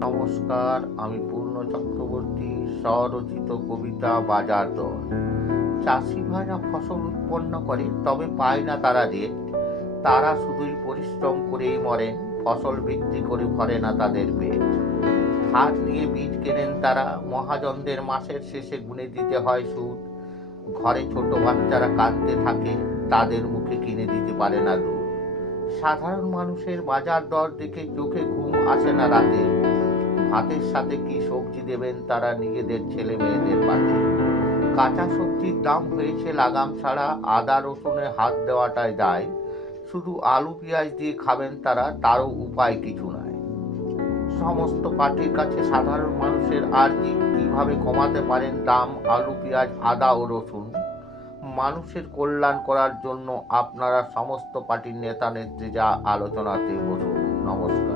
নমস্কার, আমি পূর্ণ চক্রবর্তী। স্বরচিত কবিতা বাজার দর। চাষি ভাইরা ফসল উৎপন্ন করে, তবে পায় না তারা রেট। তারা শুধুই পরিশ্রম করেই মরেন, ফসল বিক্রি করে ভরে না তাদের পেট। ধার নিয়ে বীজ কেনেন তারা, মহাজনদের মাসের শেষে গুনে দিতে হয় সুদ। ঘরে ছোট বাচ্চারা কাঁদতে থাকে, তাদের মুখে কিনে দিতে পারে না দুধ। সাধারণ মানুষের বাজার দর দেখে চোখে ঘুম আসে না রাতে। ভাতের সাথে কি সবজি দেবেন তারা নিজেদের ছেলে মেয়েদের পাতে। কাঁচা সবজির দাম হয়েছে লাগাম ছাড়া, আদা রসুনে হাত দেওয়াটাই দায়। শুধু আলু পেঁয়াজ দিয়ে খাবেন তারা, তারও উপায় কিছু নাই। সমস্ত পার্টির কাছে সাধারণ মানুষের আর্জি, কিভাবে কমাতে পারেন দাম আলু পেঁয়াজ আদা ও রসুন। মানুষের কল্যাণ করার জন্য আপনারা সমস্ত পার্টির নেতা নেত্রী যা আলোচনাতে বসুন। নমস্কার।